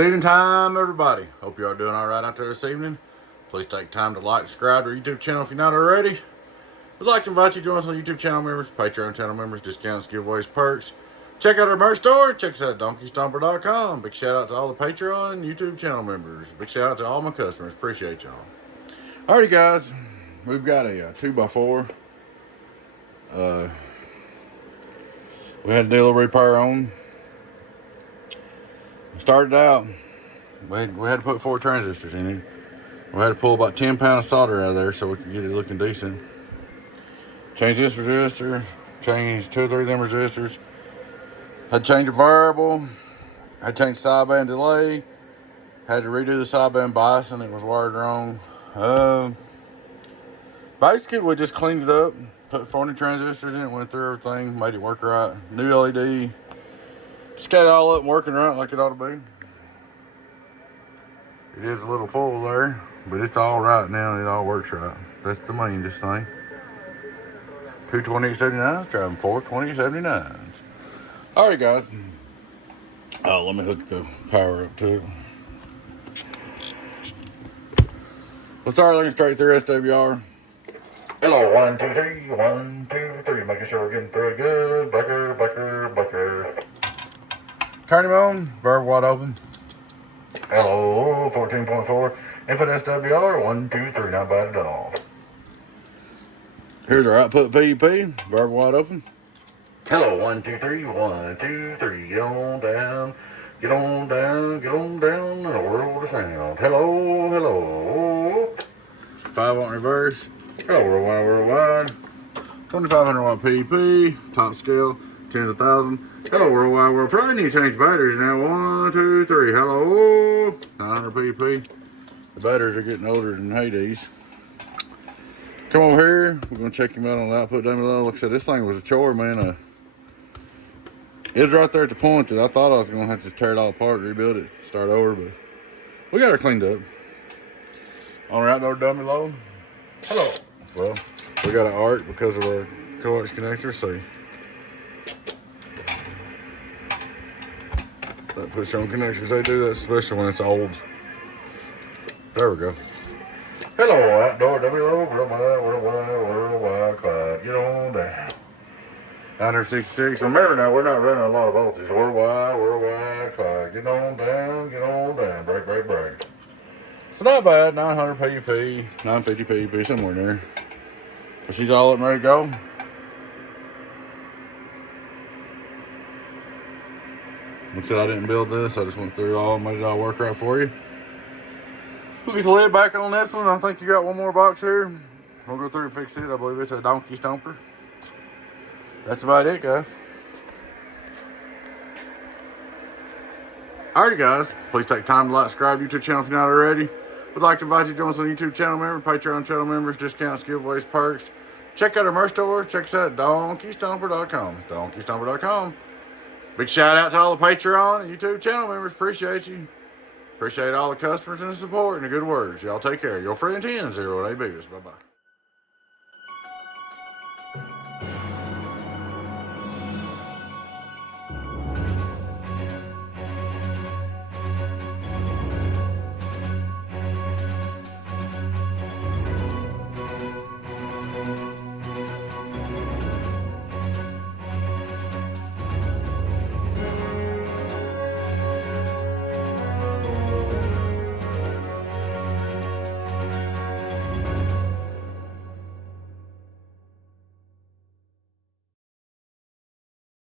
Good evening time, everybody. Hope you are doing all right out there this evening. Please take time to like, subscribe to our YouTube channel if you're not already. We'd like to invite you to join us on YouTube channel members, Patreon channel members, discounts, giveaways, perks. Check out our merch store. Check us out at Stomper.com. Big shout out to all the Patreon YouTube channel members. Big shout out to all my customers. Appreciate y'all. Alrighty, guys. We've got a 2x4. We had to do a little repair on. Started out, we had to put 4 transistors in it. We had to pull about 10 pounds of solder out of there so we could get it looking decent. Change this resistor, change 2 or 3 of them resistors. Had to change a variable, had to change sideband delay, had to redo the sideband bias and it was wired wrong. Basically, we just cleaned it up, put 40 transistors in it, went through everything, made it work right. New LED. Just got it all up and working right like it ought to be. It is a little full there, but it's all right now and it all works right. That's the mainest thing. 2 2879s driving 4 2079s. Alright, guys. Let me hook the power up to it. We'll start looking straight through SWR. Hello, 1 2 3, 1 2 3. Making sure we're getting through it good. Breaker. Turn him on, verb wide open. Hello, 14.4. Input SWR, 1 2 3, not bad at all. Here's our output PUP, verb wide open. Hello, 1 2 3, 1 2 3. Get on down, get on down, get on down in the world of sound. Hello. 5 watt reverse. Hello, worldwide. 2500 watt PUP, top scale, tens of thousands. Hello, worldwide world. Probably need to change batteries now. 1 2 3. Hello. 900 PUP. The batteries are getting older than Hades. Come over here. We're gonna check him out on the output down below. Like I said, this thing was a chore, man. It was right there at the point that I thought I was gonna have to tear it all apart, rebuild it, start over, but we got her cleaned up. On our outdoor dummy load. Hello. Well, we got an arc because of our coax connector. See. That push on connections, they do that, especially when it's old. There we go. Hello, outdoor dummy load, worldwide, Clyde. Get on down. 966. Remember now, we're not running a lot of voltage. Worldwide, Clyde. Get on down. Break. It's not bad. 900 PUP, 950 PUP, somewhere in there. But she's all up and ready to go. Like I said, I didn't build this. I just went through it all and made it all work right for you. We'll get the lid back on this one. I think you got one more box here. We'll go through and fix it. I believe it's a donkey stomper. That's about it, guys. Alrighty, guys. Please take time to like, subscribe to YouTube channel if you're not already. We'd like to invite you to join us on YouTube channel members, Patreon channel members, discounts, giveaways, perks. Check out our merch store. Check us out at Stomper.com. It's Stomper.com. Big shout out to all the Patreon and YouTube channel members. Appreciate you. Appreciate all the customers and the support and the good words. Y'all take care. Your friend 10-0 Beavis. Bye-bye.